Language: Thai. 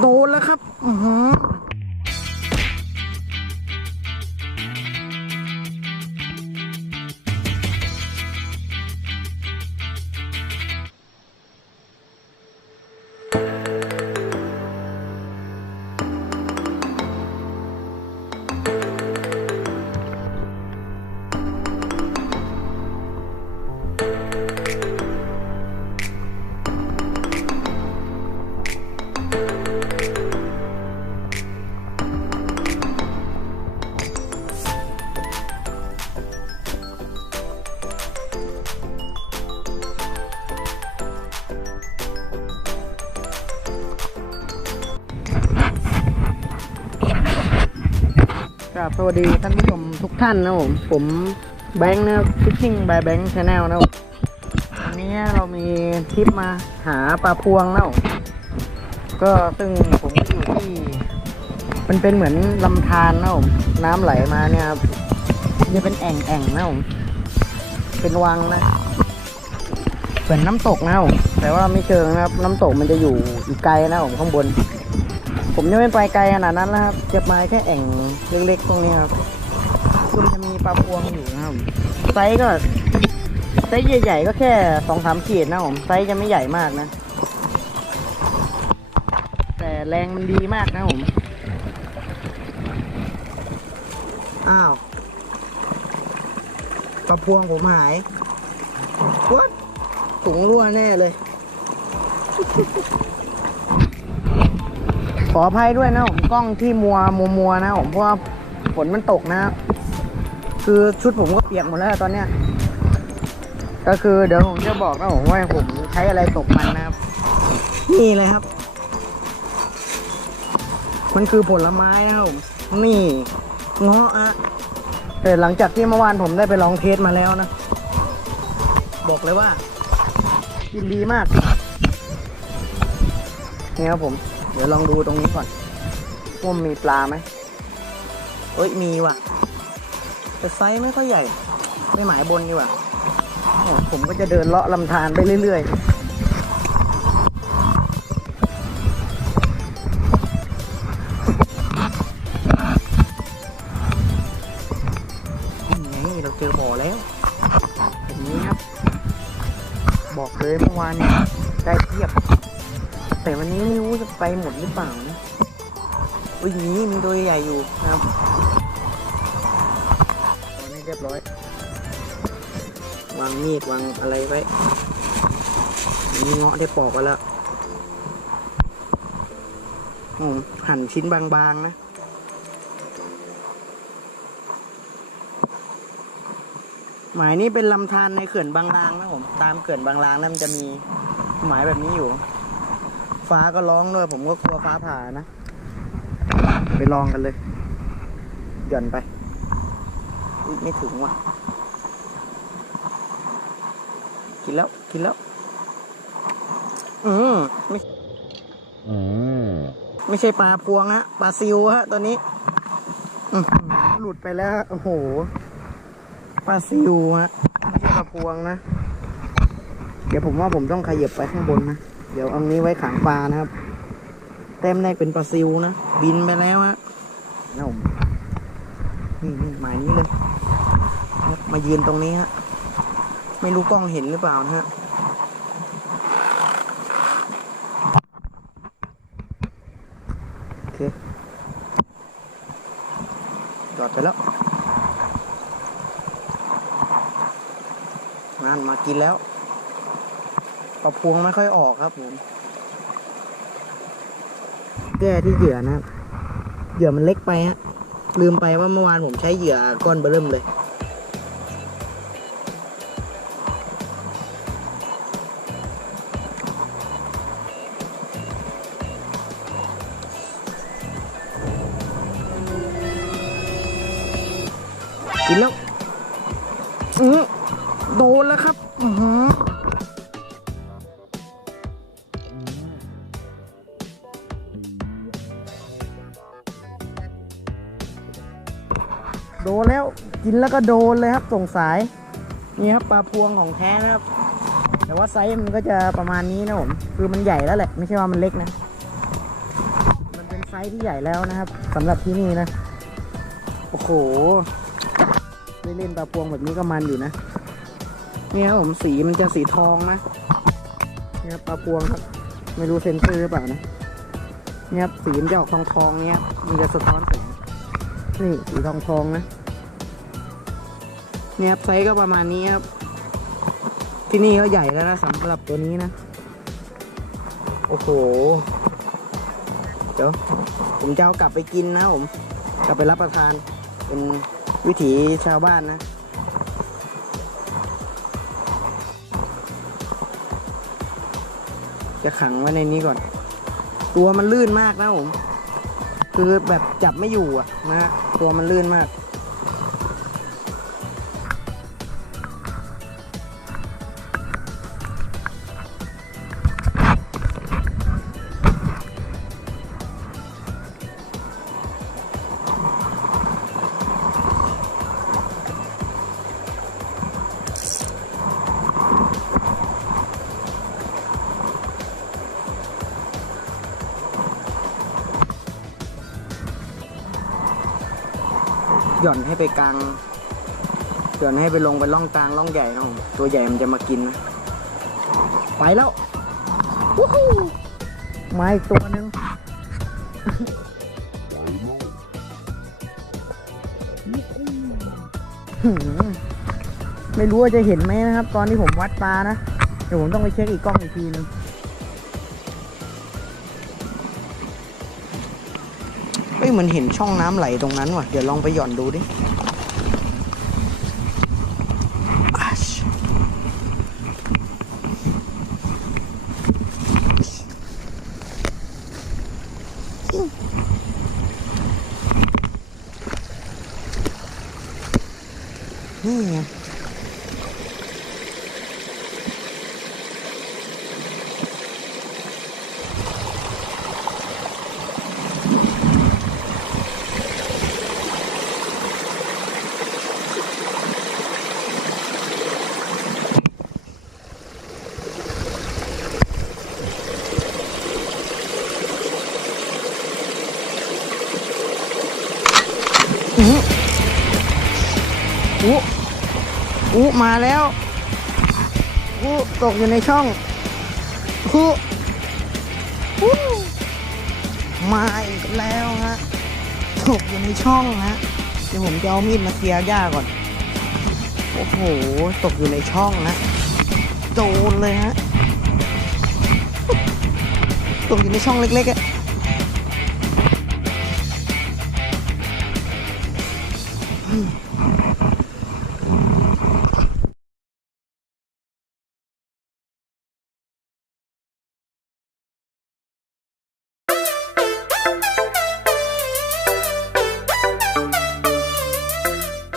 โดนแล้วครับ อือหือ ครับสวัสดีท่านผู้ชมทุกท่านนะผมผมแบงค์นะครับฟิชชิ่งบายแบงค์ชาแนลนะผมวันนี้เรามีทริปมาหาปลาพวงนะผมก็ซึ่งผมอยู่ที่ มันเป็นเหมือนลำธารนะผมน้ำไหลมาเนี่ยครับจะเป็นแอ่งแอ่งนะผมเป็นวังนะเหมือนน้ำตกนะผมแต่ว่าไม่เชิงนะครับ น้ำตกมันจะอยู่อีกไกลนะผมข้างบน ผมยังไม่ไปไกลขนาดนั้นนะครับจะมาแค่แอ่งเล็กๆตรงนี้ครับคุณจะมีปลาพวงอยู่นะครับไซส์ก็ไซส์ใหญ่ๆก็แค่สองสามขีดนะผมไซส์จะไม่ใหญ่มากนะ แต่แรงมันดีมากนะผมอ้าวปลาพวงผมหายวัดถุงรั่วแน่เลย ออภัยด้วยนะผมกล้องที่มัวมัวมัวนะผมเพราะว่าฝนมันตกนะ คือชุดผมก็เปียกหมดแล้วตอนเนี้ยก็คือเดี๋ยวผมจะบอกนะผมว่าผมใช้อะไรตกมันนะครับนี่เลยครับ มันคือผลไม้นะครับผมนี่เงาะอะแต่หลังจากที่เมื่อวานผมได้ไปลองเทสมาแล้วนะ บอกเลยว่ากินดีมากนี่ครับผม เดี๋ยวลองดูตรงนี้ก่อนว่ามีปลาไหมเอ้ยมีว่ะ แต่ไซส์ไม่ค่อยใหญ่ไม่หมายบนดีกว่าผมก็จะเดินเลาะลำธารไปเรื่อยๆนี่เราเจอบ่อแล้วแบบนี้ครับ บอกเลยเมื่อวานนี้ได้เทียบ แต่วันนี้ไม่รู้จะไปหมดหรือเปล่านะอุ้ยนี้มีตัวใหญ่อยู่นะครับตอนนี้เรียบร้อย วางมีดวางอะไรไว้มีเงาะได้ปอกไปแล้วอืมหั่นชิ้นบางๆนะหมายนี้เป็นลำธารในเขื่อนบางลางนะผม ตามเขื่อนบางลางนะมันจะมีหมายแบบนี้อยู่ ฟ้าก็ร้องด้วย ผมก็กลัวฟ้าผ่านะ ไปลองกันเลยหย่อนไปอุ๊ยไม่ถึงว่ะ กินแล้ว กินแล้ว อืมไม่ไม่ใช่ปลาพวงฮะปลาซิวฮะตัวนี้อื้อหือหลุดไปแล้วฮะโอ้โหปลาซิวฮะไม่ใช่ปลาพวงนะ เดี๋ยวผมว่าผมต้องขยับไปข้างบนนะ เดี๋ยวเอานี้ไว้ขังปลานะครับ แต้มแรกเป็นปลาซิวนะ บินไปแล้วฮะนะผมนี่นี่หมายนี้เลย มายืนตรงนี้ฮะ ไม่รู้กล้องเห็นหรือเปล่านะฮะโอเคจอดไปแล้วนั่นมากินแล้ว ปลาพวงไม่ค่อยออกครับผมแก้ที่เหยื่อนะครับเหยื่อมันเล็กไปฮะลืมไปว่าเมื่อวานผมใช้เหยื่อก้อนเบอร์เริ่มเลยกินแล้วอือโดนแล้วครับ อื โดนแล้วกินแล้วก็โดนเลยครับส่งสายนี่ครับปลาพวงของแท้นะครับ แต่ว่าไซส์มันก็จะประมาณนี้นะผมคือมันใหญ่แล้วแหละไม่ใช่ว่ามันเล็กนะ มันเป็นไซส์ที่ใหญ่แล้วนะครับสำหรับที่นี่นะโอ้โหได้เล่นปลาพวงแบบนี้ก็มันอยู่นะนี่ครับผมสีมันจะสีทองนะนี่ครับปลาพวงครับไม่รู้เซนเซอร์หรือเปล่านะนี่ครับสีมันจะออกทองทองๆเนี่ยมันจะสะท้อนแสง นี่สีทองทองนะเนี่ยครับไซส์ก็ประมาณนี้ครับ ที่นี่ก็ใหญ่แล้วนะสำหรับตัวนี้นะ โอ้โห เดี๋ยว ผมจะเอากลับไปกินนะผม กลับไปรับประทาน เป็นวิถีชาวบ้านนะจะขังไว้ในนี้ก่อน ตัวมันลื่นมากนะผม คือแบบจับไม่อยู่อะนะตัวมันลื่นมาก หย่อนให้ไปกลางหย่อนให้ไปลงไปล่องกลางล่องใหญ่นะผมตัวใหญ่มันจะมากินนะไปแล้ววู้ฮู้มาอีกตัวหนึ่งไม่รู้ว่าจะเห็นไหมนะครับ ตอนที่ผมวัดปลานะ เดี๋ยวผมต้องไปเช็คอีกกล้องอีกทีนึง ยมือนเห็นช่องน้ำไหลตรงนั้นว่ะ เดี๋ยวลองไปหย่อนดูดินี่ไง อู้อู้อู้มาแล้วอู้ตกอยู่ในช่องอู้อู้มาอีกแล้วฮะตกอยู่ในช่องฮะเดี๋ยวผมจะเอามีดมาเคลียร์หญ้าก่อน โอ้โห ตกอยู่ในช่องนะโดนเลยฮะ ตกอยู่ในช่องเล็กๆอะ Ugh.